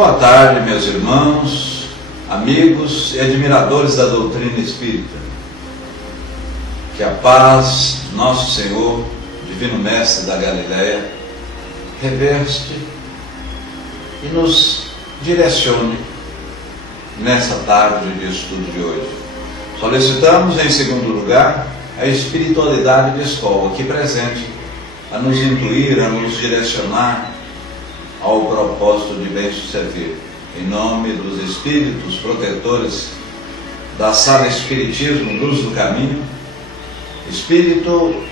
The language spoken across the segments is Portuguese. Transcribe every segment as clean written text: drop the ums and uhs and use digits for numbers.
Boa tarde, meus irmãos, amigos e admiradores da doutrina espírita. Que a paz, nosso Senhor, Divino Mestre da Galileia, reveste e nos direcione nessa tarde de estudo de hoje. Solicitamos, em segundo lugar, a espiritualidade de escola aqui presente, a nos intuir, a nos direcionar ao propósito de bem suceder. Em nome dos espíritos protetores da Sala Espiritismo Luz do Caminho, Espírito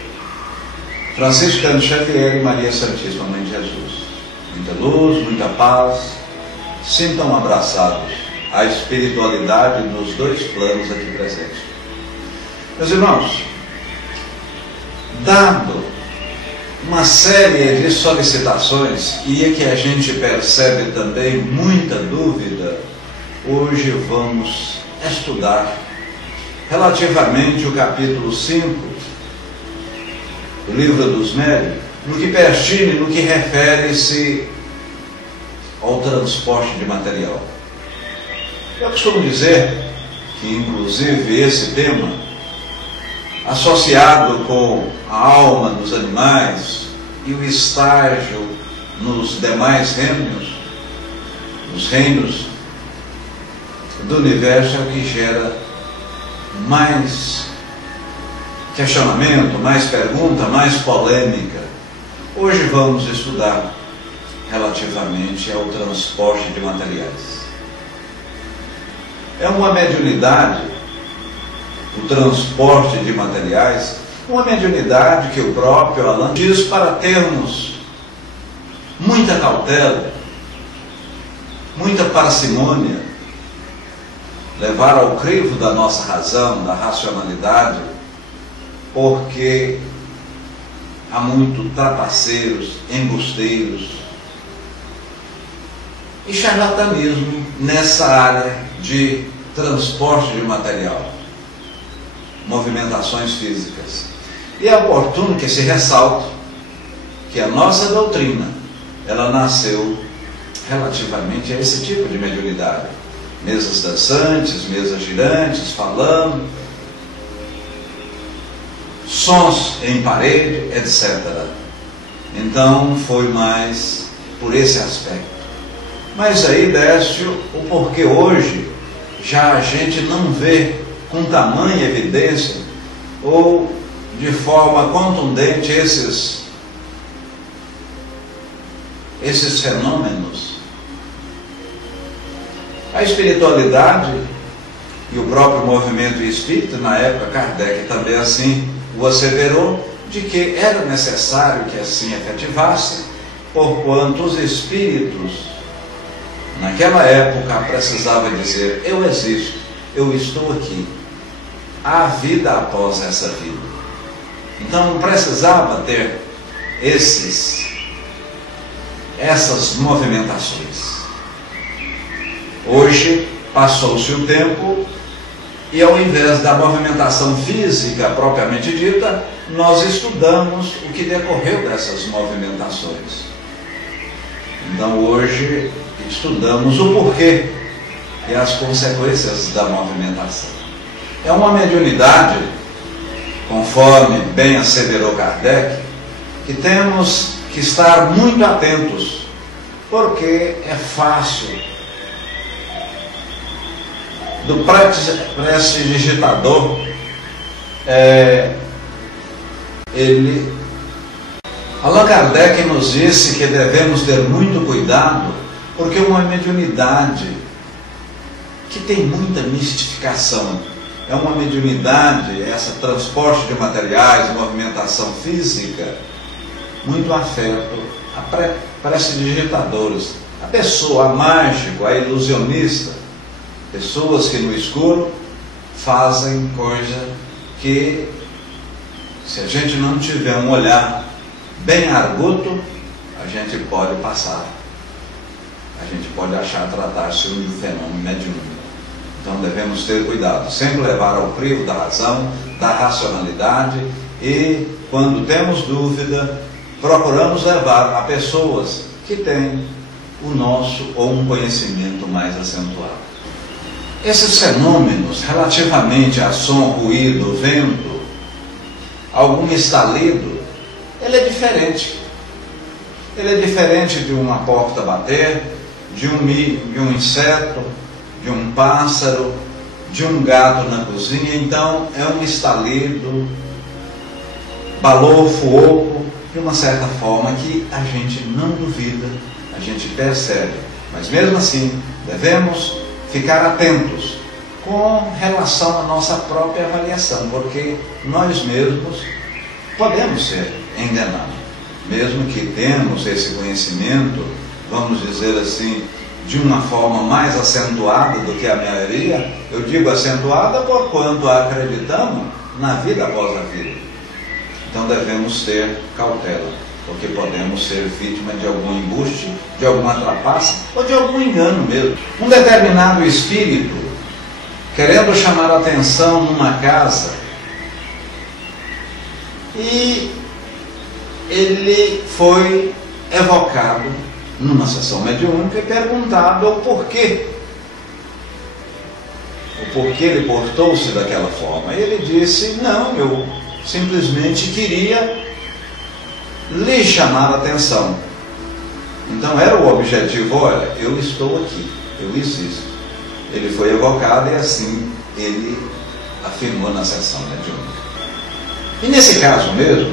Francisco Cândido Xavier e Maria Santíssima Mãe de Jesus. Muita luz, muita paz, sintam abraçados a espiritualidade nos dois planos aqui presentes. Meus irmãos, dado uma série de solicitações e é que a gente percebe também muita dúvida, hoje vamos estudar relativamente o capítulo 5 do Livro dos Médiuns, no que pertine, no que refere-se ao transporte de material. Eu costumo dizer que, inclusive, esse tema, associado com a alma dos animais e o estágio nos demais reinos, os reinos do universo, é o que gera mais questionamento, mais pergunta, mais polêmica. Hoje vamos estudar relativamente ao transporte de materiais. É uma mediunidade, o transporte de materiais, uma mediunidade que o próprio Allan diz para termos muita cautela, muita parcimônia, levar ao crivo da nossa razão, da racionalidade, porque há muito trapaceiros, embusteiros e charlatanismo nessa área de transporte de material, movimentações físicas. E é oportuno que se ressalte que a nossa doutrina, ela nasceu relativamente a esse tipo de mediunidade. Mesas dançantes, mesas girantes, falando, sons em parede, etc. Então foi mais por esse aspecto. Mas aí desce o porquê hoje já a gente não vê com tamanha evidência ou de forma contundente esses fenômenos. A espiritualidade e o próprio movimento espírita, na época Kardec também assim o asseverou, de que era necessário que assim efetivasse, porquanto os espíritos naquela época precisavam dizer: eu existo, eu estou aqui, há vida após essa vida. Então não precisava ter essas movimentações. Hoje passou-se o tempo e, ao invés da movimentação física propriamente dita, nós estudamos o que decorreu dessas movimentações. Então hoje estudamos o porquê e as consequências da movimentação. É uma mediunidade, conforme bem asseverou Kardec, que temos que estar muito atentos, porque é fácil do prestidigitador Allan Kardec nos disse que devemos ter muito cuidado, porque uma mediunidade que tem muita mistificação, é uma mediunidade, essa transporte de materiais, movimentação física, muito afeto a prestidigitadores, a pessoa, a mágico, a ilusionista, pessoas que no escuro fazem coisa que, se a gente não tiver um olhar bem arguto, a gente pode passar. A gente pode achar tratar-se de um fenômeno mediúnico. Então devemos ter cuidado, sempre levar ao crivo da razão, da racionalidade, e quando temos dúvida, procuramos levar a pessoas que têm o nosso ou um conhecimento mais acentuado. Esses fenômenos, relativamente a som, ruído, vento, algum estalido, ele é diferente. Ele é diferente de uma porta bater, de um inseto, de um pássaro, de um gato na cozinha. Então é um estalido, balofo, oco, de uma certa forma que a gente não duvida, a gente percebe. Mas mesmo assim, devemos ficar atentos com relação à nossa própria avaliação, porque nós mesmos podemos ser enganados. Mesmo que temos esse conhecimento, vamos dizer assim, de uma forma mais acentuada do que a maioria, eu digo acentuada porquanto acreditamos na vida após a vida. Então devemos ter cautela, porque podemos ser vítima de algum embuste, de alguma trapaça ou de algum engano mesmo. Um determinado espírito, querendo chamar a atenção numa casa, e ele foi evocado numa sessão mediúnica e perguntado o porquê. O porquê ele portou-se daquela forma. E ele disse, não, eu simplesmente queria lhe chamar a atenção. Então era o objetivo, olha, eu estou aqui, eu existo. Ele foi evocado e assim ele afirmou na sessão mediúnica. E nesse caso mesmo,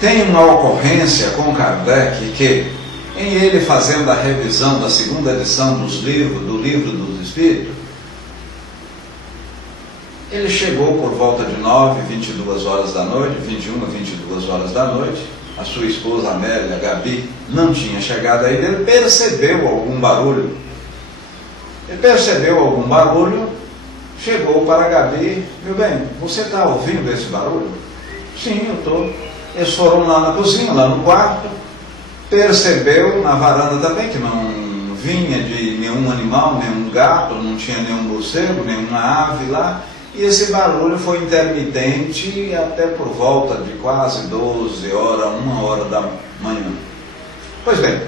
tem uma ocorrência com Kardec que, em ele fazendo a revisão da segunda edição do Livro dos Espíritos, ele chegou por volta de 22 horas da noite, 21 a 22 horas da noite, a sua esposa Amélia, Gabi, não tinha chegado ainda, ele percebeu algum barulho. Chegou para a Gabi, meu bem, você está ouvindo esse barulho? Sim, eu estou. Eles foram lá na cozinha, lá no quarto, percebeu na varanda também que não vinha de nenhum animal, nenhum gato, não tinha nenhum morcego, nenhuma ave lá, e esse barulho foi intermitente até por volta de quase 12 horas, 1 hora da manhã. Pois bem,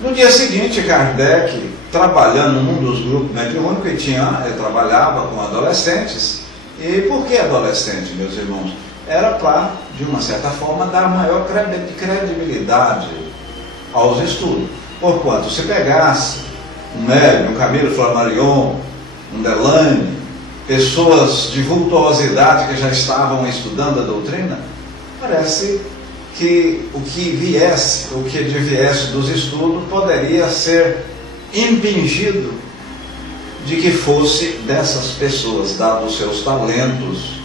no dia seguinte, Kardec, trabalhando num dos grupos mediúnicos, ele trabalhava com adolescentes. E por que adolescente, meus irmãos? Era para, de uma certa forma, dar maior credibilidade aos estudos. Porquanto, se pegasse um Hélio, um Camilo Flammarion, um Delane, pessoas de vultuosidade que já estavam estudando a doutrina, parece que o que adviesse dos estudos poderia ser impingido de que fosse dessas pessoas, dados os seus talentos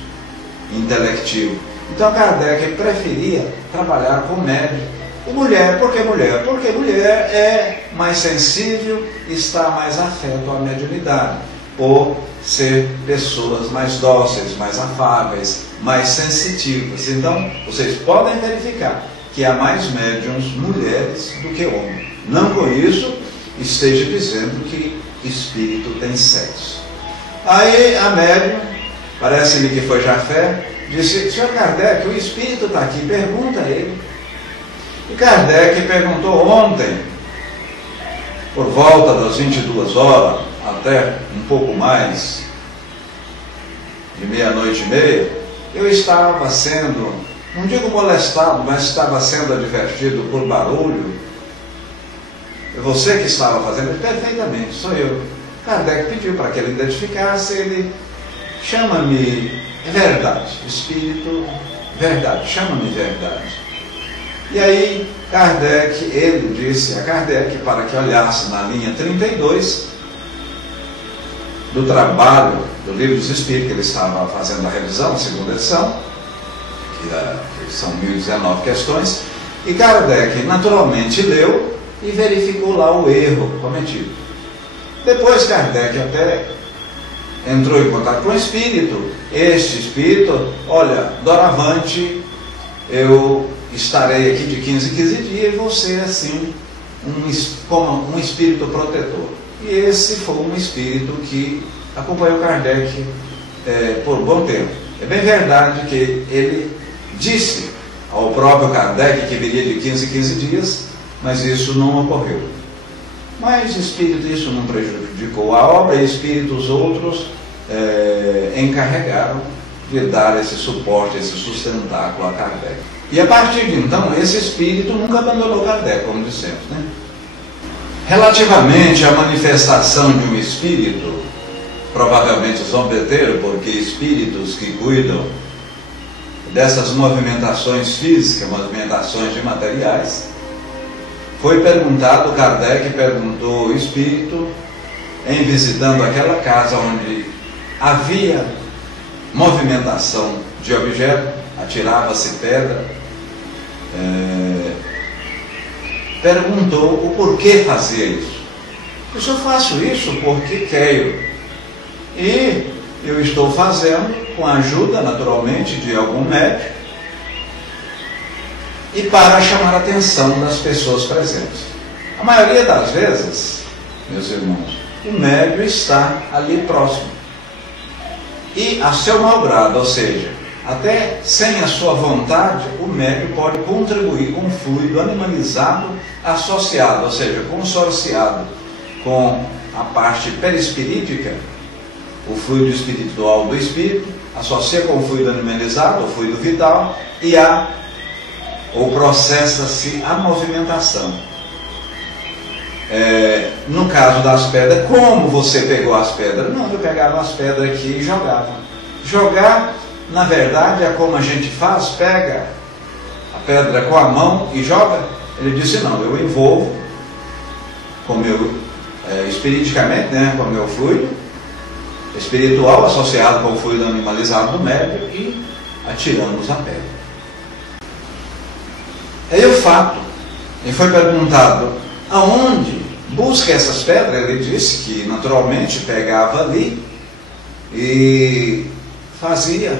intelectivos. Então Kardec preferia trabalhar com médium. E mulher, por que mulher? Porque mulher é mais sensível, está mais afeto à mediunidade, por ser pessoas mais dóceis, mais afáveis, mais sensitivas. Então, vocês podem verificar que há mais médiums mulheres do que homens. Não com isso esteja dizendo que espírito tem sexo. Aí a médium, parece-me que foi Jafé, disse, senhor Kardec, o espírito está aqui, pergunta a ele. E Kardec perguntou ontem, por volta das 22 horas, até um pouco mais de 00:30, eu estava sendo, não digo molestado, mas estava sendo advertido por barulho. Você que estava fazendo? Perfeitamente, sou eu. Kardec pediu para que ele identificasse, ele chama-me verdade, espírito, verdade, chama-me verdade. E aí Kardec, ele disse a Kardec para que olhasse na linha 32 do trabalho do Livro dos Espíritos, que ele estava fazendo a revisão, a segunda edição, que são 1019 questões, e Kardec naturalmente leu e verificou lá o erro cometido. Depois Kardec até entrou em contato com o espírito. Este espírito, olha, doravante eu estarei aqui de 15 em 15 dias e você assim, como um espírito protetor. E esse foi um espírito que acompanhou Kardec por bom tempo. É bem verdade que ele disse ao próprio Kardec que viria de 15 em 15 dias, mas isso não ocorreu. Mas espírito, isso não prejudicou a obra, e espíritos outros encarregaram de dar esse suporte, esse sustentáculo a Kardec. E a partir de então, esse espírito nunca abandonou Kardec, como dissemos, né? Relativamente à manifestação de um espírito, provavelmente zombeteiro, porque espíritos que cuidam dessas movimentações físicas, movimentações de materiais, foi perguntado, Kardec perguntou ao espírito, em visitando aquela casa onde havia movimentação de objeto, atirava-se pedra, perguntou o porquê fazia isso. Eu só faço isso porque quero, e eu estou fazendo com a ajuda, naturalmente, de algum médico, e para chamar a atenção das pessoas presentes. A maioria das vezes, meus irmãos, o médium está ali próximo, e a seu malgrado, ou seja, até sem a sua vontade, o médium pode contribuir com um fluido animalizado associado, ou seja, consorciado com a parte perispirítica, o fluido espiritual do espírito, associa com o fluido animalizado, o fluido vital, e ou processa-se a movimentação. No caso das pedras, como você pegou as pedras? Não, eu pegava as pedras aqui e jogava. Jogar, na verdade, é como a gente faz, pega a pedra com a mão e joga. Ele disse, não, eu envolvo com o meu, espiriticamente, né, com o meu fluido espiritual, associado com o fluido animalizado do médium, e atiramos a pedra. Aí o fato, ele foi perguntado, aonde busca essas pedras? Ele disse que naturalmente pegava ali e fazia,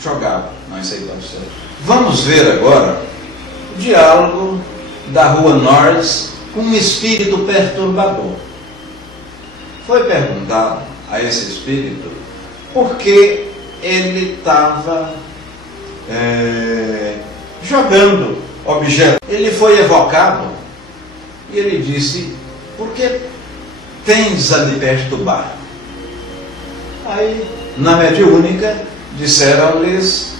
jogava. Não, isso aí pode ser. Vamos ver agora o diálogo da Rua Norris com um espírito perturbador. Foi perguntado a esse espírito por que ele estava jogando objeto. Ele foi evocado e ele disse, por que tens a me perturbar? Aí, na mediúnica, disseram-lhe,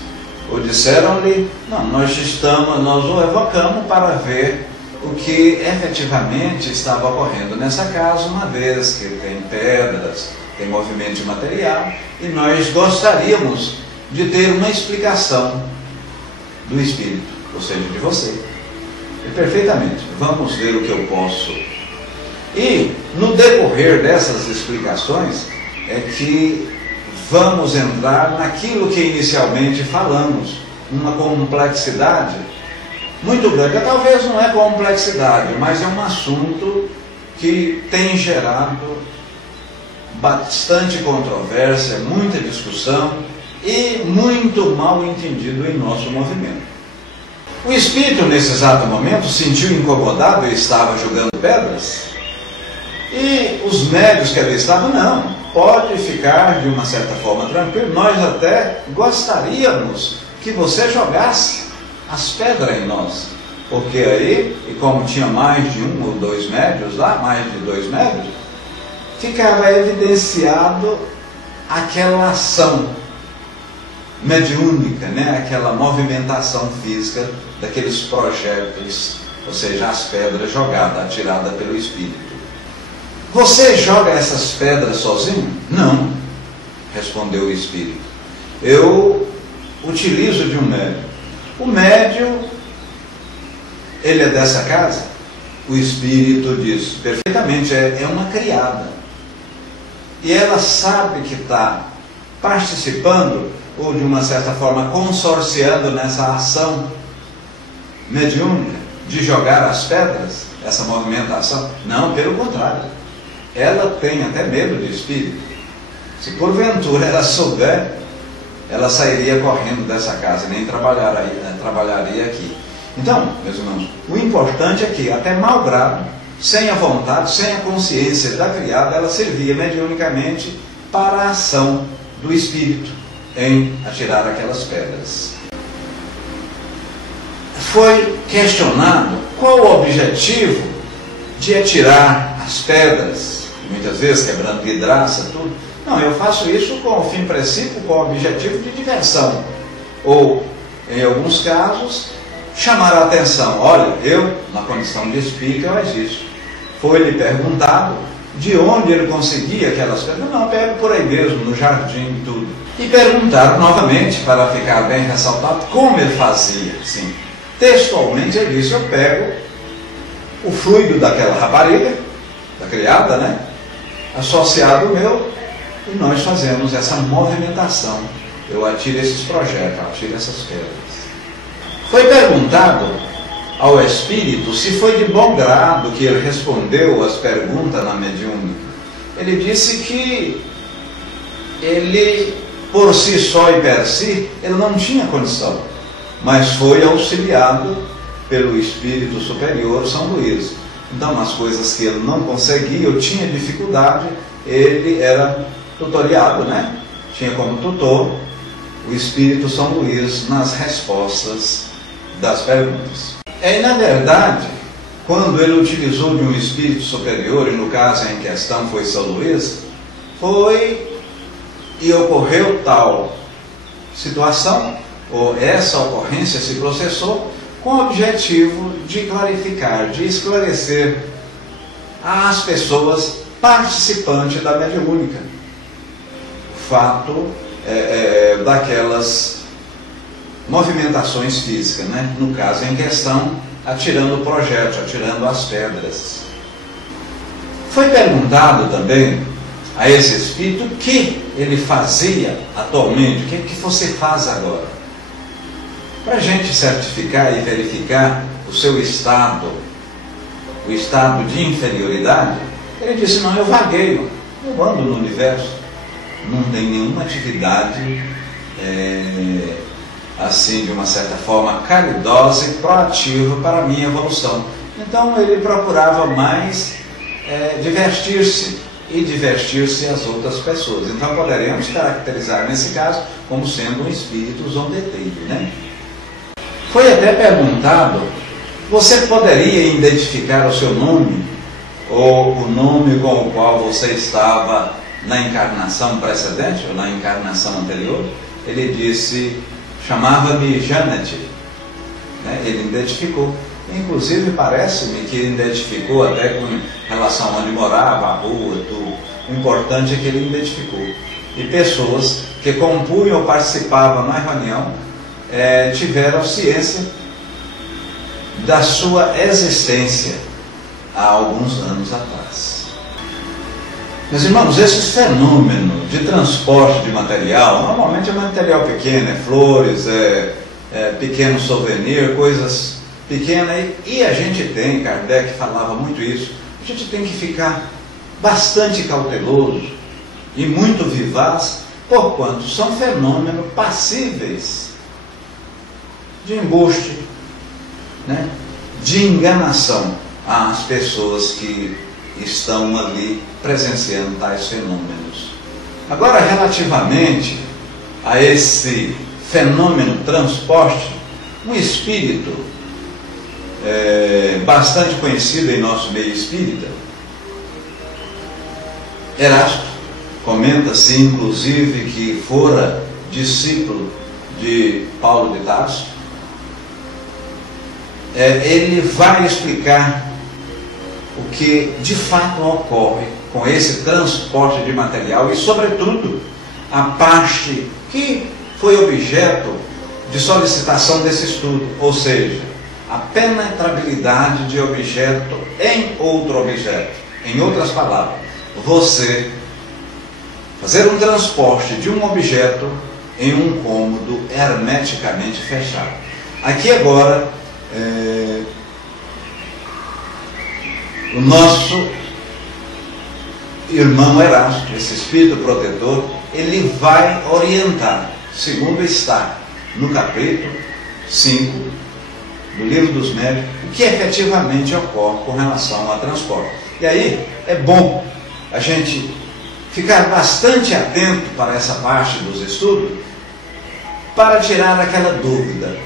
não, nós o evocamos para ver o que efetivamente estava ocorrendo nessa casa, uma vez que tem pedras, tem movimento de material, e nós gostaríamos de ter uma explicação do espírito, ou seja, de você. E perfeitamente, vamos ver o que eu posso. E no decorrer dessas explicações é que vamos entrar naquilo que inicialmente falamos, uma complexidade muito grande. Talvez não é complexidade, mas é um assunto que tem gerado bastante controvérsia, muita discussão e muito mal entendido em nosso movimento. O espírito, nesse exato momento, se sentiu incomodado e estava jogando pedras. E os médios que ali estavam, não, pode ficar de uma certa forma tranquilo, nós até gostaríamos que você jogasse as pedras em nós. Porque aí, e como tinha mais de um ou dois médios lá, mais de 2 médios, ficava evidenciado aquela ação mediúnica, né? Aquela movimentação física daqueles projéteis, ou seja, as pedras jogadas, atiradas pelo espírito. Você joga essas pedras sozinho? Não, respondeu o espírito. Eu utilizo de um médium. O médium, ele é dessa casa? O espírito diz, perfeitamente, é uma criada. E ela sabe que está participando, ou de uma certa forma consorciando nessa ação mediúnica de jogar as pedras, essa movimentação. Não, pelo contrário. Ela tem até medo de espírito. Se porventura ela souber, ela sairia correndo dessa casa, nem trabalharia aqui. Então, meus irmãos, o importante é que, até malgrado, sem a vontade, sem a consciência da criada, ela servia mediunicamente para a ação do espírito em atirar aquelas pedras. Foi questionado qual o objetivo de atirar as pedras, muitas vezes quebrando vidraça, tudo. Não, eu faço isso com o fim princípio, com o objetivo de diversão. Ou, em alguns casos, chamar a atenção. Olha, eu, na condição de espírito, eu existo. Foi-lhe perguntado de onde ele conseguia aquelas pedras. Não, eu pego por aí mesmo, no jardim e tudo. E perguntaram novamente, para ficar bem ressaltado, como ele fazia. Sim, textualmente ele disse, eu pego o fluido daquela rapariga, da criada, né? Associado ao meu, e nós fazemos essa movimentação. Eu atiro esses projetos, atiro essas pedras. Foi perguntado ao espírito se foi de bom grado que ele respondeu as perguntas na mediúnica. Ele disse que ele, por si só e per si, ele não tinha condição, mas foi auxiliado pelo espírito superior São Luís. Então, nas coisas que ele não conseguia, ou tinha dificuldade, ele era tutoriado, né? Tinha como tutor o espírito São Luís nas respostas das perguntas. E, na verdade, quando ele utilizou de um espírito superior, e no caso em questão foi São Luís, foi e ocorreu tal situação, ou essa ocorrência se processou, com o objetivo de clarificar, de esclarecer às pessoas participantes da mediúnica o fato daquelas movimentações físicas, né? No caso em questão, atirando o projeto, atirando as pedras. Foi perguntado também a esse espírito o que ele fazia atualmente, o que você faz agora. Para a gente certificar e verificar o seu estado, o estado de inferioridade, ele disse, não, eu vagueio, eu ando no universo, não tem nenhuma atividade assim, de uma certa forma, caridosa e proativa para a minha evolução. Então ele procurava mais divertir-se e divertir-se as outras pessoas. Então poderemos caracterizar nesse caso como sendo um espírito zondeteiro, né? Foi até perguntado, você poderia identificar o seu nome, ou o nome com o qual você estava na encarnação precedente, ou na encarnação anterior? Ele disse, chamava-me Janet, né? Ele identificou. Inclusive parece-me que ele identificou até com relação a onde morava, a rua, tudo. O importante é que ele identificou. E pessoas que compunham ou participavam na reunião tiveram ciência da sua existência há alguns anos atrás. Meus irmãos, esse fenômeno de transporte de material, normalmente é material pequeno, flores, pequeno souvenir, coisas pequenas, e a gente tem, Kardec falava muito isso, a gente tem que ficar bastante cauteloso e muito vivaz, porquanto são fenômenos passíveis de embuste, né? De enganação às pessoas que estão ali presenciando tais fenômenos. Agora, relativamente a esse fenômeno transporte, um espírito bastante conhecido em nosso meio espírita, Erasto, comenta-se inclusive que fora discípulo de Paulo de Tarso. Ele vai explicar o que de fato ocorre com esse transporte de material e, sobretudo, a parte que foi objeto de solicitação desse estudo, ou seja, a penetrabilidade de objeto em outro objeto. Em outras palavras, você fazer um transporte de um objeto em um cômodo hermeticamente fechado. Aqui agora, o nosso irmão Erasto, esse espírito protetor, ele vai orientar, segundo está no capítulo 5 do Livro dos Médiuns, o que efetivamente ocorre com relação ao transporte. E aí é bom a gente ficar bastante atento para essa parte dos estudos, para tirar aquela dúvida.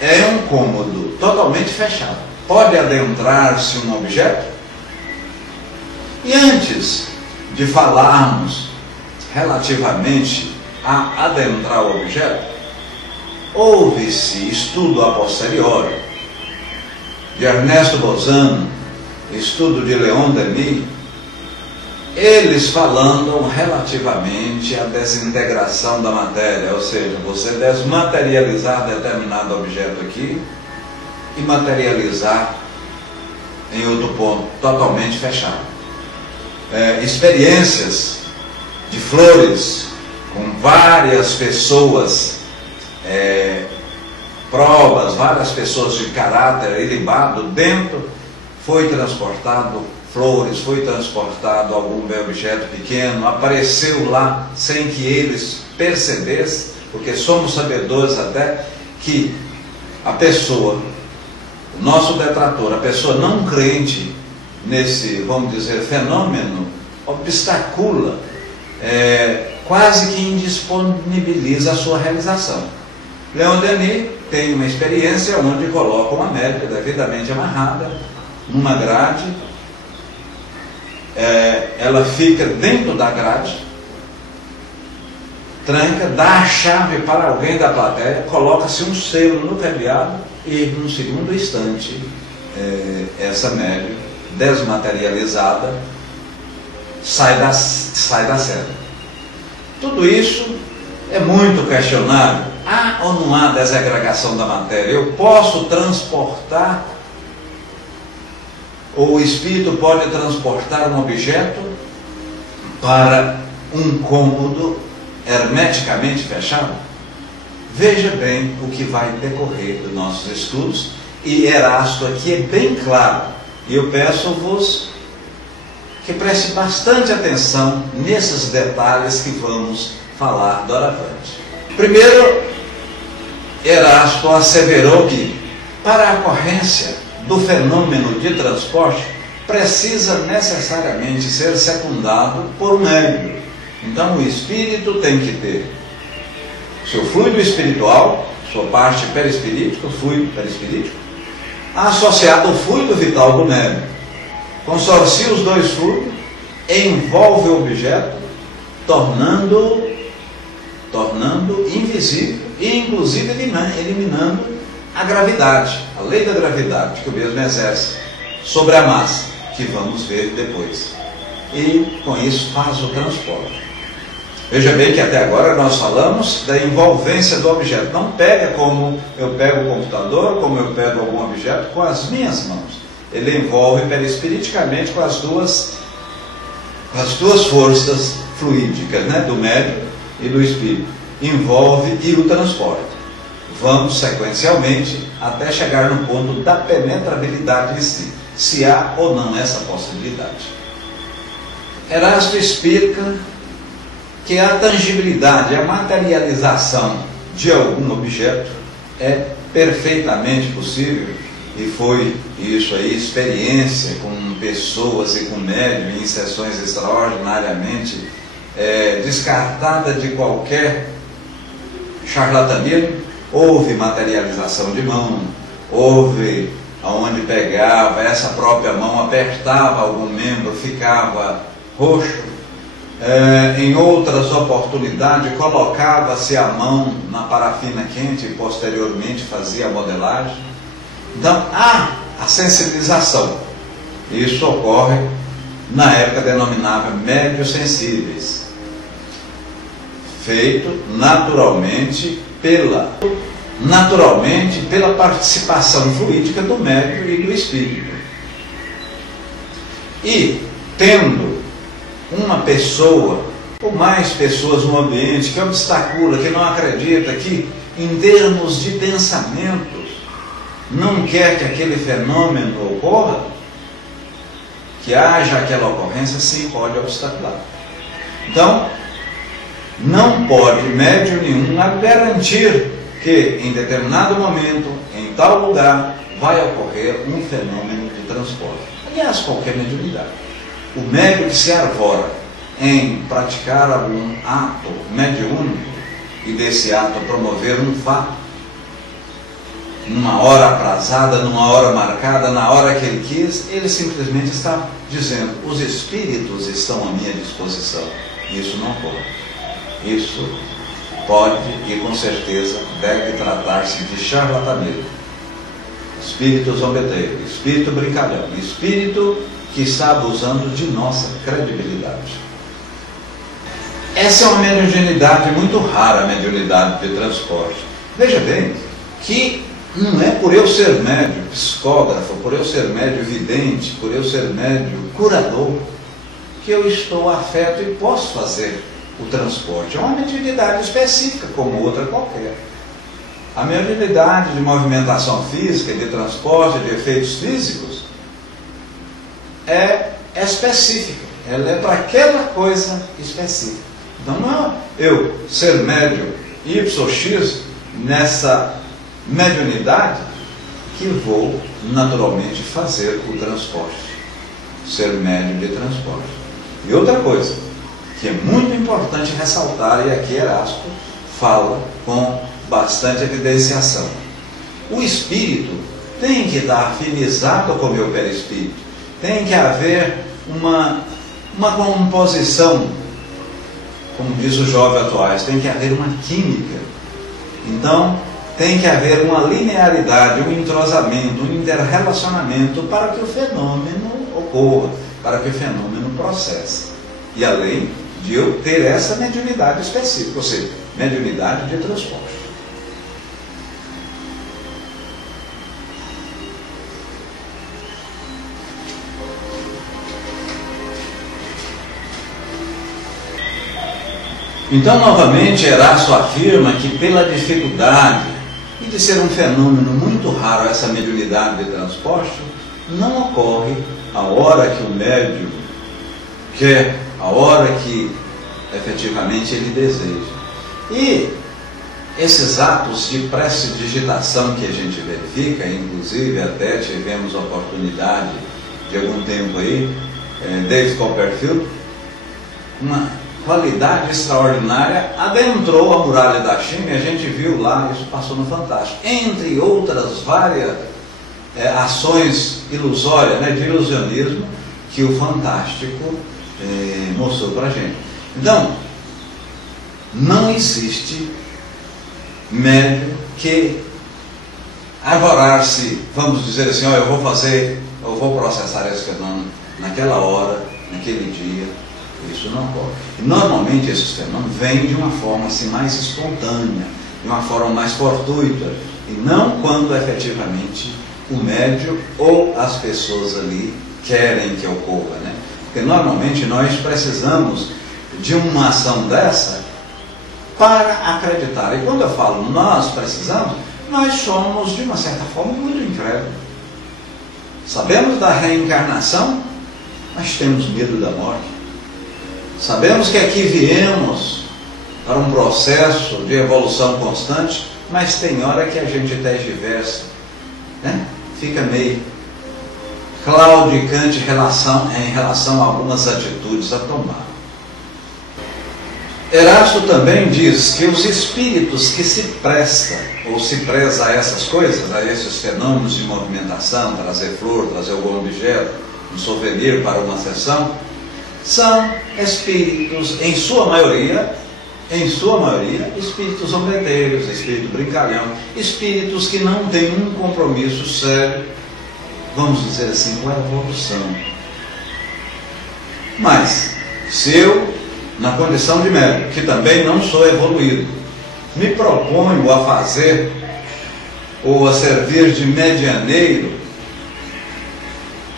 É um cômodo totalmente fechado. Pode adentrar-se um objeto? E antes de falarmos relativamente a adentrar o objeto, houve-se estudo a posteriori de Ernesto Bozano, estudo de Leon Denis, eles falando relativamente à desintegração da matéria, ou seja, você desmaterializar determinado objeto aqui e materializar em outro ponto, totalmente fechado. Experiências de Flores com várias pessoas, provas, várias pessoas de caráter ilibado dentro, foi transportado Flores, foi transportado algum objeto pequeno, apareceu lá sem que eles percebessem, porque somos sabedores até que a pessoa, o nosso detrator, a pessoa não crente nesse, vamos dizer, fenômeno, obstacula, quase que indisponibiliza a sua realização. Leon Denis tem uma experiência onde coloca uma médica devidamente amarrada numa grade, ela fica dentro da grade, tranca, dá a chave para alguém da plateia, coloca-se um selo no telhado e num segundo instante essa médium desmaterializada sai da cena. Tudo isso é muito questionável. Há ou não há desagregação da matéria? Eu posso transportar, ou o espírito pode transportar um objeto para um cômodo hermeticamente fechado? Veja bem o que vai decorrer dos nossos estudos, e Erasto aqui é bem claro, e eu peço-vos que preste bastante atenção nesses detalhes que vamos falar doravante. Primeiro, Erasto asseverou que, para a ocorrência do fenômeno de transporte, precisa necessariamente ser secundado por um médium. Então o espírito tem que ter seu fluido espiritual, sua parte perispirítica, o fluido perispirítico, associado ao fluido vital do médium. Consorcia os dois fluidos, envolve o objeto, tornando invisível e inclusive eliminando a gravidade, a lei da gravidade que o mesmo exerce sobre a massa, que vamos ver depois. E com isso faz o transporte. Veja bem que até agora nós falamos da envolvência do objeto. Não pega como eu pego o computador, como eu pego algum objeto com as minhas mãos. Ele envolve perispiriticamente com as duas forças fluídicas, né, do médium e do espírito. Envolve e o transporta. Vamos sequencialmente até chegar no ponto da penetrabilidade em si, se há ou não essa possibilidade. Erasto explica que a tangibilidade, a materialização de algum objeto é perfeitamente possível, e foi isso aí, experiência com pessoas e com médium em sessões extraordinariamente descartada de qualquer charlatanismo. Houve materialização de mão, houve aonde pegava, essa própria mão apertava algum membro, ficava roxo. Em outras oportunidades, colocava-se a mão na parafina quente e posteriormente fazia a modelagem. Então, há a sensibilização. Isso ocorre na época denominada médios sensíveis, feito naturalmente pela participação fluídica do médium e do espírito. E tendo uma pessoa ou mais pessoas no ambiente que obstacula, que não acredita, que em termos de pensamentos não quer que aquele fenômeno ocorra, que haja aquela ocorrência, sim, pode obstacular. Então, não pode médium nenhum garantir que em determinado momento, em tal lugar, vai ocorrer um fenômeno de transporte. Aliás, qualquer mediunidade. O médium que se arvora em praticar algum ato mediúnico e desse ato promover um fato, numa hora aprazada, numa hora marcada, na hora que ele quis. Ele simplesmente está dizendo: os espíritos estão à minha disposição. Isso não pode. Isso pode e com certeza deve tratar-se de charlatanismo, espírito zombeteiro, espírito brincalhão, espírito que está abusando de nossa credibilidade. Essa é uma mediunidade muito rara, a mediunidade de transporte. Veja bem que não é por eu ser médium psicógrafo, por eu ser médium vidente, por eu ser médium curador, que eu estou afeto e posso fazer o transporte. É uma mediunidade específica, como outra qualquer. A mediunidade de movimentação física, de transporte, de efeitos físicos, é específica. Ela é para aquela coisa específica. Então não é eu ser médium Y/X nessa mediunidade que vou naturalmente fazer o transporte. Ser médium de transporte. E outra coisa que é muito importante ressaltar, e aqui Erasto fala com bastante evidenciação: o espírito tem que estar afinizado com o meu perispírito, tem que haver uma composição, como diz os jovens atuais, tem que haver uma química. Então tem que haver uma linearidade, um entrosamento, um interrelacionamento para que o fenômeno ocorra, para que o fenômeno processe. E além de eu ter essa mediunidade específica, ou seja, mediunidade de transporte. Então, novamente, Erasto afirma que pela dificuldade e de ser um fenômeno muito raro essa mediunidade de transporte, não ocorre a hora que o médium quer, a hora que efetivamente ele deseja. E esses atos de prestidigitação que a gente verifica, inclusive até tivemos a oportunidade de algum tempo aí, David Copperfield, uma qualidade extraordinária, adentrou a muralha da China e a gente viu lá, isso passou no Fantástico, entre outras várias ações ilusórias, de ilusionismo, que o Fantástico mostrou para a gente. Então, não existe médium que arvorar-se, vamos dizer assim, eu vou processar esse fenômeno naquela hora, naquele dia. Isso não ocorre. E normalmente esses fenômenos vêm de uma forma assim, mais espontânea, de uma forma mais fortuita, e não quando efetivamente o médium ou as pessoas ali querem que ocorra, né? Porque normalmente nós precisamos de uma ação dessa para acreditar. E quando eu falo nós precisamos, nós somos de uma certa forma muito incrédulos. Sabemos da reencarnação, mas temos medo da morte. Sabemos que aqui viemos para um processo de evolução constante, mas tem hora que a gente tergiversa, né? Fica meio claudicante em relação a algumas atitudes a tomar. Erasto também diz que os espíritos que se prestam ou se preza a essas coisas, a esses fenômenos de movimentação, trazer flor, trazer algum objeto, um souvenir para uma sessão, são espíritos, em sua maioria, espíritos zombeteiros, espírito brincalhão, espíritos que não têm um compromisso sério, vamos dizer assim, com a evolução. Mas, se eu, na condição de médium, que também não sou evoluído, me proponho a fazer ou a servir de medianeiro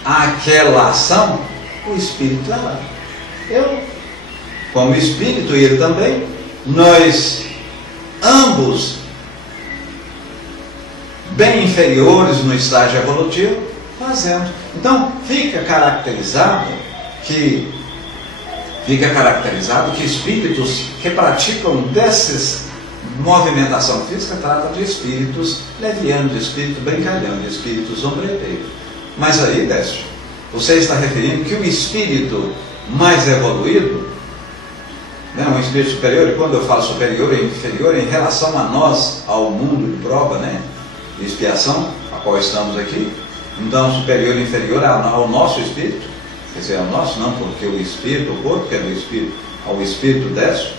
àquela ação, o espírito é lá. Eu, como espírito e ele também, nós ambos bem inferiores no estágio evolutivo, fazemos. Então fica caracterizado que espíritos que praticam desses movimentação física tratam de espíritos levianos, de espírito brincalhão, de espíritos zombeteiros. Mas aí, Décio, você está referindo que o espírito mais evoluído, né, um espírito superior, e quando eu falo superior, é inferior em relação a nós, ao mundo de prova, né? de expiação, a qual estamos aqui. Então, superior e inferior ao nosso espírito, quer dizer, ao nosso não, porque o espírito, o corpo que é do espírito, ao espírito décimo,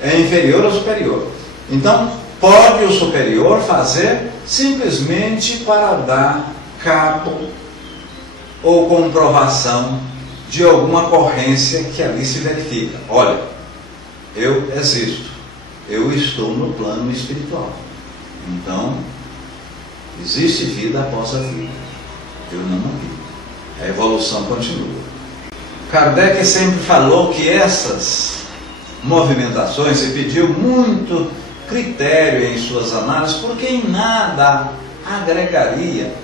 é inferior ao superior. Então, pode o superior fazer simplesmente para dar cabo ou comprovação de alguma ocorrência que ali se verifica. Olha, eu existo, eu estou no plano espiritual. Então, existe vida após a vida. Eu não morri. A evolução continua. Kardec sempre falou que essas movimentações, e pediu muito critério em suas análises, porque em nada agregaria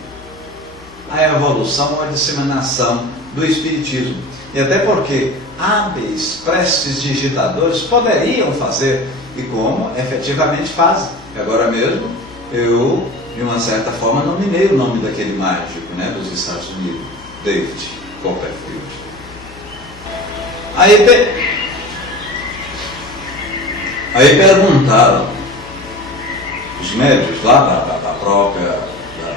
a evolução ou a disseminação do Espiritismo. E até porque hábeis prestidigitadores poderiam fazer, e como efetivamente fazem. Agora mesmo, eu, de uma certa forma, nominei o nome daquele mágico, né, dos Estados Unidos, David Copperfield. Aí perguntaram, os médios lá da própria,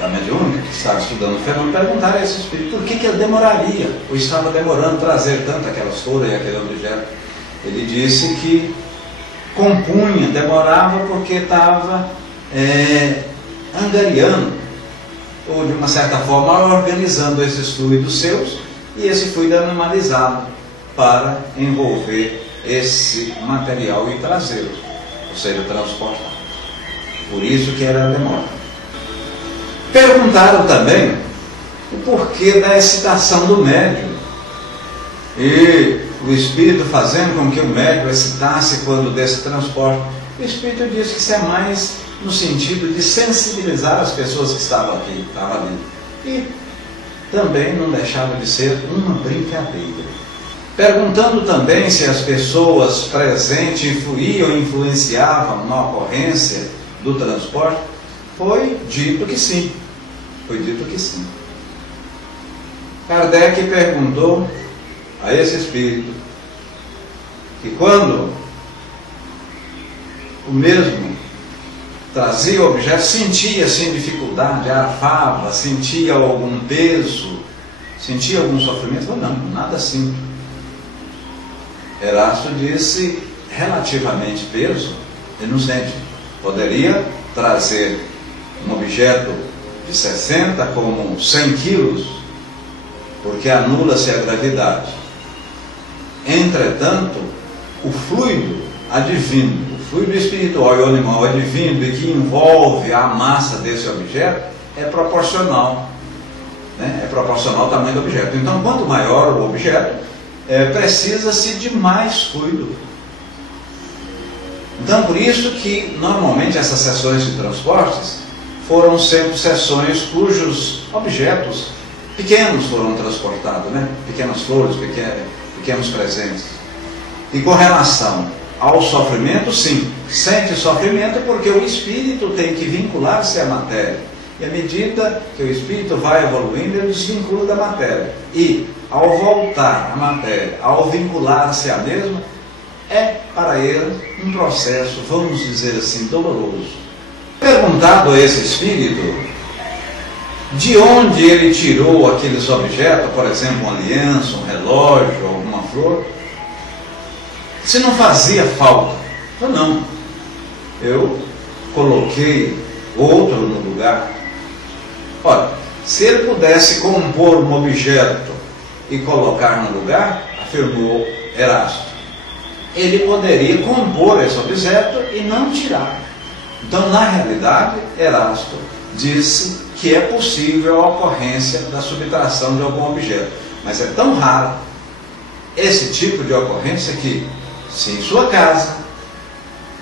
da mediúnica, que estava estudando o fenômeno, perguntaram a esse espírito por que ele demoraria, ou estava demorando trazer tanto aquelas flores e aquele objeto. Ele disse que compunha, demorava porque estava angariando, ou de uma certa forma organizando esses fluidos seus, e esse fluido animalizado para envolver esse material e trazê-lo, ou seja, transportar. Por isso que era a demora. Perguntaram também o porquê da excitação do médium, e o espírito fazendo com que o médium excitasse quando desse transporte. O espírito disse que isso é mais no sentido de sensibilizar as pessoas que estavam ali. E também não deixava de ser uma brincadeira. Perguntando também se as pessoas presentes influíam ou influenciavam na ocorrência do transporte, foi dito que sim. Foi dito que sim. Kardec perguntou a esse espírito que quando o mesmo trazia o objeto, sentia assim dificuldade, arfava, sentia algum peso, sentia algum sofrimento? Ou não, nada assim. Erasto disse, relativamente peso, ele não sente. Poderia trazer um objeto de 60 como 100 quilos, porque anula-se a gravidade. Entretanto, o fluido advindo, o fluido espiritual e o animal advindo e que envolve a massa desse objeto é proporcional, né? É proporcional ao tamanho do objeto. Então, quanto maior o objeto, precisa-se de mais fluido. Então, por isso que normalmente essas sessões de transportes foram sempre sessões cujos objetos pequenos foram transportados, né? Pequenas flores, pequenos presentes. E com relação ao sofrimento, sim, sente sofrimento porque o espírito tem que vincular-se à matéria. E à medida que o espírito vai evoluindo, ele desvincula da matéria. E ao voltar à matéria, ao vincular-se à mesma, é para ele um processo, vamos dizer assim, doloroso. Perguntado a esse espírito de onde ele tirou aqueles objetos, por exemplo, uma aliança, um relógio, alguma flor, se não fazia falta. Eu não. Eu coloquei outro no lugar. Ora, se ele pudesse compor um objeto e colocar no lugar, afirmou Erasto, ele poderia compor esse objeto e não tirar. Então, na realidade, Erasto disse que é possível a ocorrência da subtração de algum objeto, mas é tão raro esse tipo de ocorrência que, se em sua casa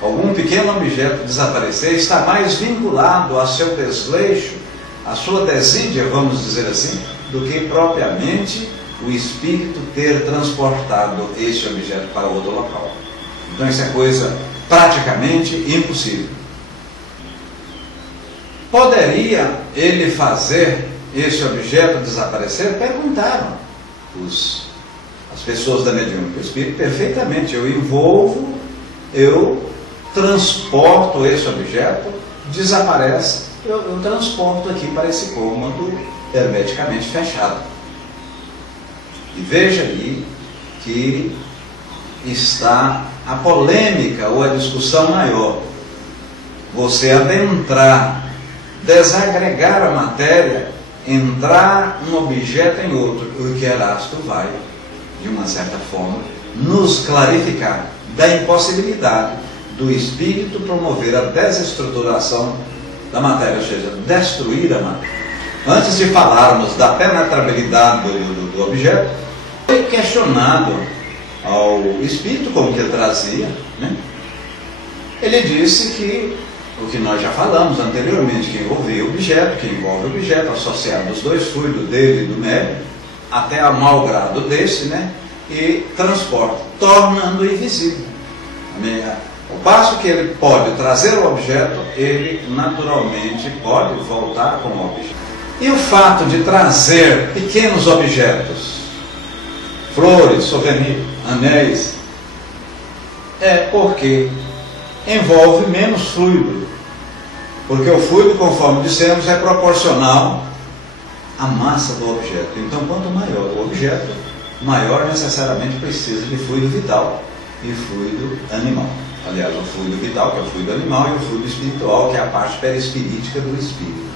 algum pequeno objeto desaparecer, está mais vinculado a seu desleixo, a sua desídia, vamos dizer assim, do que propriamente o espírito ter transportado esse objeto para outro local. Então isso é coisa praticamente impossível. Poderia ele fazer esse objeto desaparecer? Perguntaram as pessoas da mediúnica. O espírito, perfeitamente, eu envolvo, eu transporto esse objeto desaparece, eu transporto aqui para esse cômodo hermeticamente fechado. E veja aí que está a polêmica ou a discussão maior. Você adentrar, desagregar a matéria, entrar um objeto em outro, o que Erasto vai, de uma certa forma, nos clarificar da impossibilidade do espírito promover a desestruturação da matéria, ou seja, destruir a matéria. Antes de falarmos da penetrabilidade do objeto, foi questionado ao espírito como que ele trazia, né? Ele disse que o que nós já falamos anteriormente, que envolvia o objeto, que envolve o objeto, associado aos dois fluidos dele e do médium, até a mau grado desse, né? E transporta, tornando invisível. O passo que ele pode trazer o objeto, ele naturalmente pode voltar com o objeto. E o fato de trazer pequenos objetos, flores, souvenirs, anéis, é porque envolve menos fluido. Porque o fluido, conforme dissemos, é proporcional à massa do objeto. Então, quanto maior o objeto, maior necessariamente precisa de fluido vital e fluido animal. Aliás, o fluido vital, que é o fluido animal, e o fluido espiritual, que é a parte perispirítica do espírito.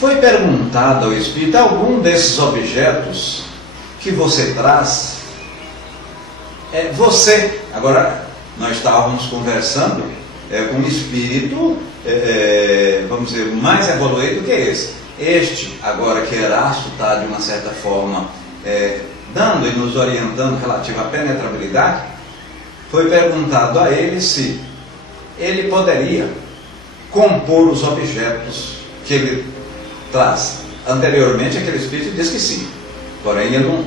Foi perguntado ao espírito: algum desses objetos que você traz, você, agora nós estávamos conversando com um espírito, vamos dizer, mais evoluído que esse. Este, agora que Erasto está de uma certa forma dando e nos orientando relativo à penetrabilidade, foi perguntado a ele se ele poderia compor os objetos que ele traz. Anteriormente, aquele espírito disse que sim, porém ele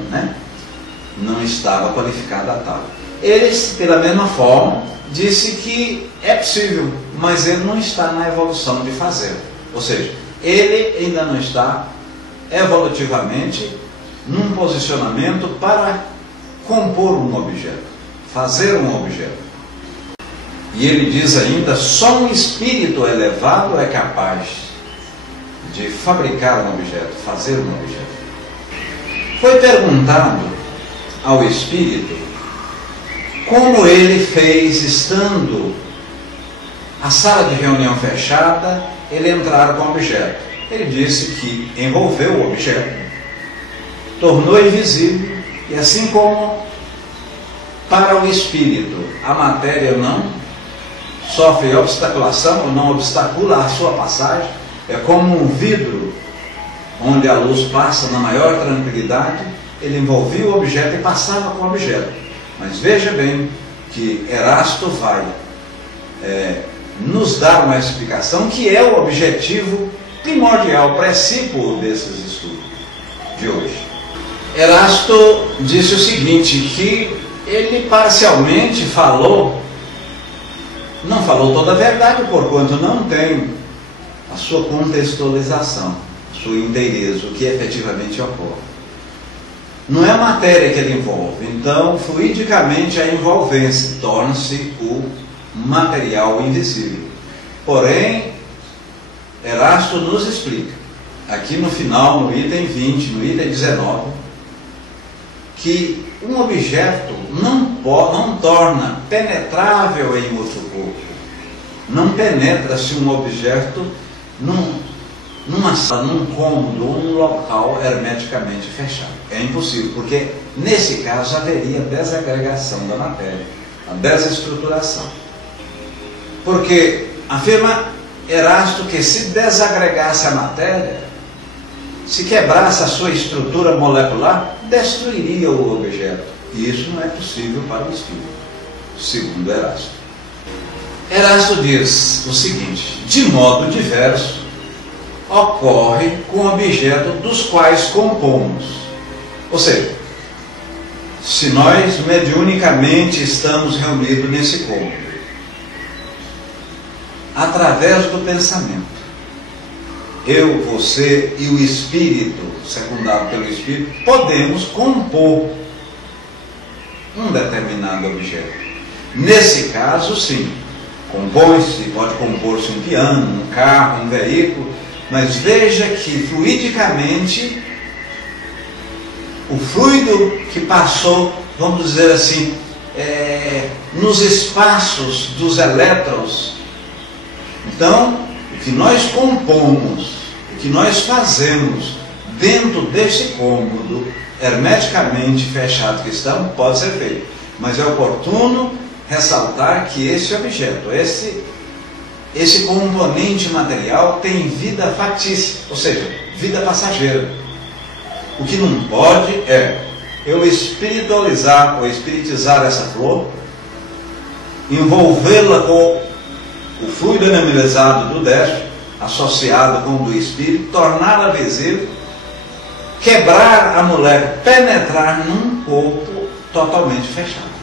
não estava qualificado a tal. Ele, pela mesma forma, disse que é possível, mas ele não está na evolução de fazer. Ou seja, ele ainda não está evolutivamente num posicionamento para compor um objeto, fazer um objeto. E ele diz ainda: só um espírito elevado é capaz de fabricar um objeto, fazer um objeto. Foi perguntado ao espírito como ele fez, estando a sala de reunião fechada, ele entrar com o objeto. Ele disse que envolveu o objeto, tornou invisível, e assim como para o espírito a matéria não sofre obstaculação, ou não obstacula a sua passagem, é como um vidro onde a luz passa na maior tranquilidade. Ele envolvia o objeto e passava com o objeto. Mas veja bem que Erasto vai nos dar uma explicação que é o objetivo primordial, precípuo desses estudos de hoje. Erasto disse o seguinte, que ele parcialmente não falou toda a verdade, porquanto não tem a sua contextualização, a sua inteireza, o que efetivamente ocorre. Não é a matéria que ele envolve, então fluidicamente a envolvência torna-se o material invisível. Porém, Erasto nos explica, aqui no final, no item 20, no item 19, que um objeto não torna penetrável em outro corpo. Não penetra-se um objeto numa sala, num cômodo, um local hermeticamente fechado. É impossível, porque nesse caso haveria desagregação da matéria, a desestruturação. Porque afirma Erasto que se desagregasse a matéria, se quebrasse a sua estrutura molecular, destruiria o objeto. E isso não é possível para o espírito, segundo Erasto. Erasto diz o seguinte: de modo diverso ocorre com objetos dos quais compomos. Ou seja, se nós mediunicamente estamos reunidos nesse cômodo, através do pensamento, eu, você e o espírito, secundado pelo espírito, podemos compor um determinado objeto. Nesse caso, sim, compõe-se, pode compor-se um piano, um carro, um veículo, mas veja que fluidicamente o fluido que passou, vamos dizer assim, nos espaços dos elétrons. Então, o que nós compomos, o que nós fazemos dentro desse cômodo hermeticamente fechado que estamos, pode ser feito. Mas é oportuno ressaltar que esse objeto, esse componente material tem vida factícia, ou seja, vida passageira. O que não pode é eu espiritualizar ou espiritizar essa flor, envolvê-la com o fluido enamelizado do destro, associado com o do espírito, torná-la visível, quebrar a mulher, penetrar num corpo totalmente fechado.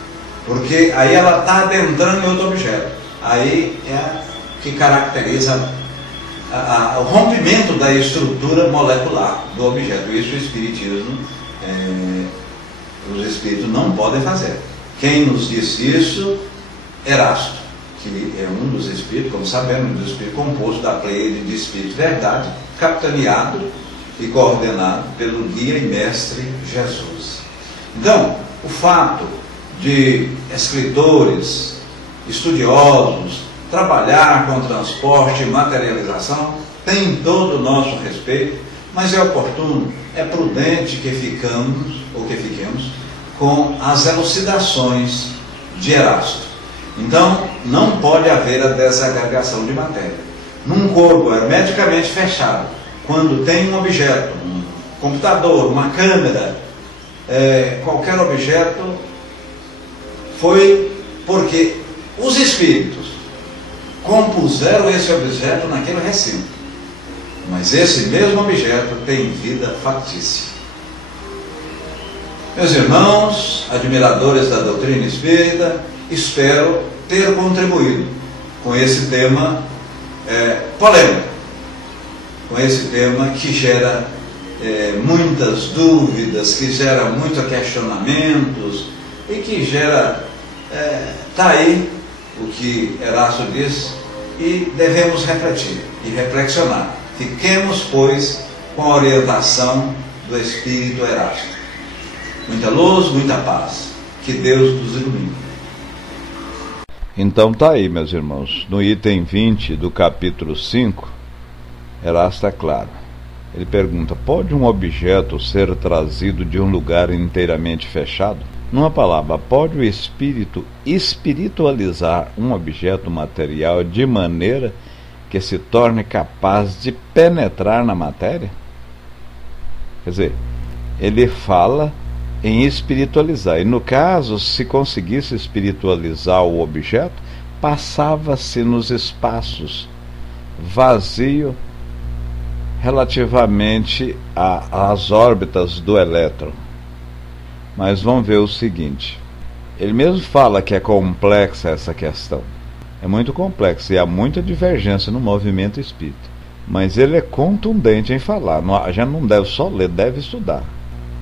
Porque aí ela está adentrando em outro objeto. Aí é que caracteriza o rompimento da estrutura molecular do objeto. Isso o espiritismo, os espíritos não podem fazer. Quem nos disse isso? Erasto, que é um dos espíritos, como sabemos, um dos espíritos composto da pleiade de espírito verdade, capitaneado e coordenado pelo guia e mestre Jesus. Então, o fato de escritores, estudiosos, trabalhar com transporte e materialização tem todo o nosso respeito, mas é oportuno, é prudente que fiquemos com as elucidações de Erasto. Então, não pode haver a desagregação de matéria. Num corpo hermeticamente fechado, quando tem um objeto, um computador, uma câmera, qualquer objeto, foi porque os espíritos compuseram esse objeto naquele recinto. Mas esse mesmo objeto tem vida factícia. Meus irmãos, admiradores da doutrina espírita, espero ter contribuído com esse tema polêmico, com esse tema que gera muitas dúvidas, que gera muitos questionamentos e que gera, está aí o que Erasto diz, e devemos refletir e reflexionar. Fiquemos, pois, com a orientação do Espírito Erasto. Muita luz, muita paz. Que Deus nos ilumine. Então tá aí, meus irmãos, no item 20 do capítulo 5, Erasto é claro. Ele pergunta: pode um objeto ser trazido de um lugar inteiramente fechado? Numa palavra, pode o espírito espiritualizar um objeto material de maneira que se torne capaz de penetrar na matéria? Quer dizer, ele fala em espiritualizar, e no caso, se conseguisse espiritualizar o objeto, passava-se nos espaços vazio relativamente às órbitas do elétron. Mas vamos ver o seguinte, ele mesmo fala que é complexa essa questão, é muito complexa e há muita divergência no movimento espírita, mas ele é contundente em falar. A gente não deve só ler, deve estudar.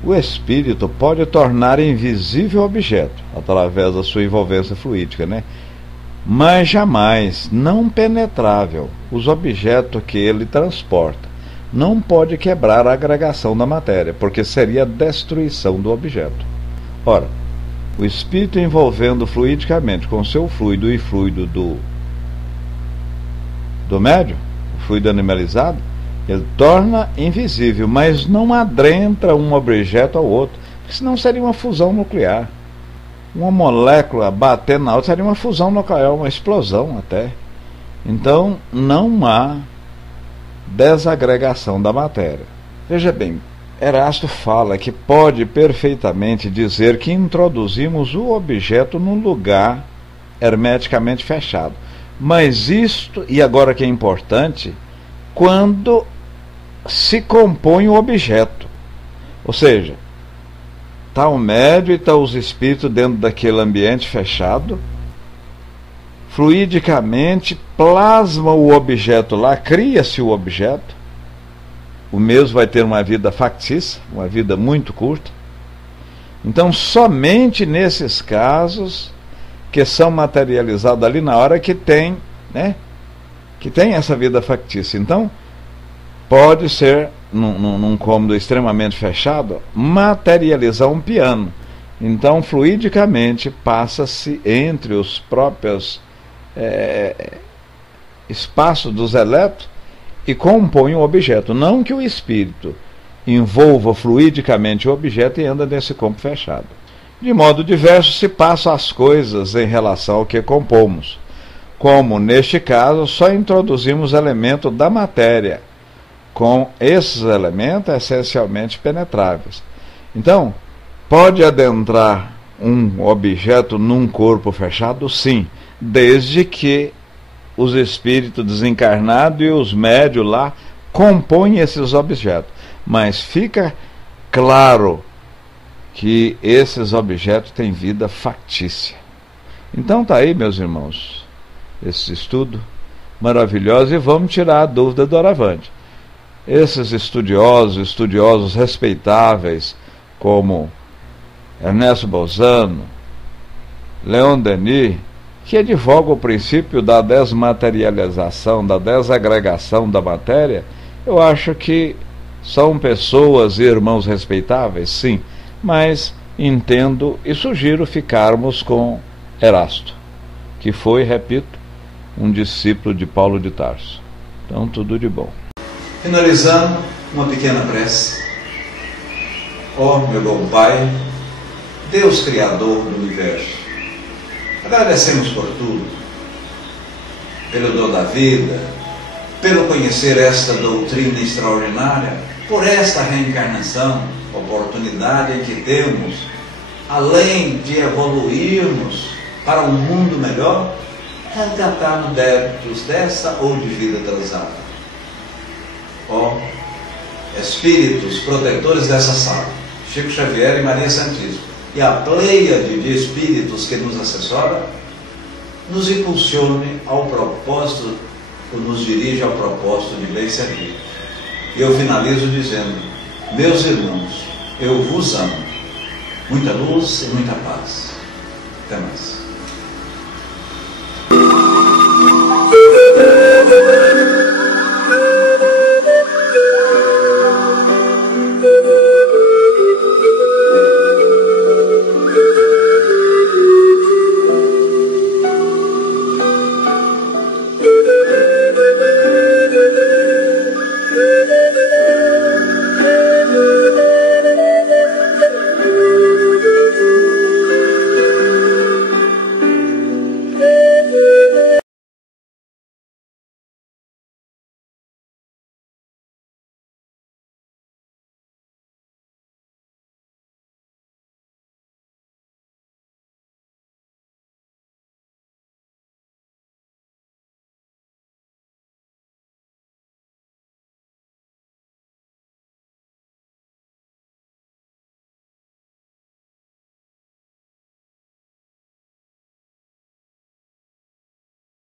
O espírito pode tornar invisível o objeto através da sua envolvência fluídica, né? Mas jamais, não penetrável, os objetos que ele transporta. Não pode quebrar a agregação da matéria, porque seria a destruição do objeto. Ora, o espírito envolvendo fluidicamente com seu fluido e fluido do médium, o fluido animalizado, ele torna invisível, mas não adentra um objeto ao outro, porque senão seria uma fusão nuclear. Uma molécula batendo na outra seria uma fusão nuclear, uma explosão até. Então, não há desagregação da matéria. Veja bem, Erasto fala que pode perfeitamente dizer que introduzimos o objeto num lugar hermeticamente fechado. Mas isto, e agora que é importante, quando se compõe o objeto. Ou seja, está o médium e está os espíritos dentro daquele ambiente fechado, fluidicamente plasma o objeto lá, cria-se o objeto, o mesmo vai ter uma vida factícia, uma vida muito curta. Então somente nesses casos que são materializados ali na hora que tem, né, que tem essa vida factícia. Então, pode ser, num cômodo extremamente fechado, materializar um piano. Então, fluidicamente, passa-se entre os próprios espaços dos elétrons e compõe um objeto. Não que o espírito envolva fluidicamente o objeto e anda nesse campo fechado. De modo diverso se passam as coisas em relação ao que compomos. Como, neste caso, só introduzimos elementos da matéria, com esses elementos essencialmente penetráveis. Então, pode adentrar um objeto num corpo fechado? Sim, desde que os espíritos desencarnados e os médios lá compõem esses objetos. Mas fica claro que esses objetos têm vida factícia. Então tá aí, meus irmãos, esse estudo maravilhoso, e vamos tirar a dúvida do Oravante. Esses estudiosos respeitáveis, como Ernesto Bolzano, Leon Denis, que advoga o princípio da desmaterialização, da desagregação da matéria, eu acho que são pessoas e irmãos respeitáveis, sim, mas entendo e sugiro ficarmos com Erasto, que foi, repito, um discípulo de Paulo de Tarso. Então, tudo de bom. Finalizando, uma pequena prece. Ó meu bom Pai, Deus Criador do Universo, agradecemos por tudo, pelo dom da vida, pelo conhecer esta doutrina extraordinária, por esta reencarnação, oportunidade em que temos, além de evoluirmos para um mundo melhor, resgatar no débitos dessa ou de vida transada. Ó Espíritos protetores dessa sala, Chico Xavier e Maria Santíssima, e a pleiade de espíritos que nos assessora, nos impulsione ao propósito, ou nos dirige ao propósito de bem servir. E eu finalizo dizendo: meus irmãos, eu vos amo. Muita luz e muita paz. Até mais.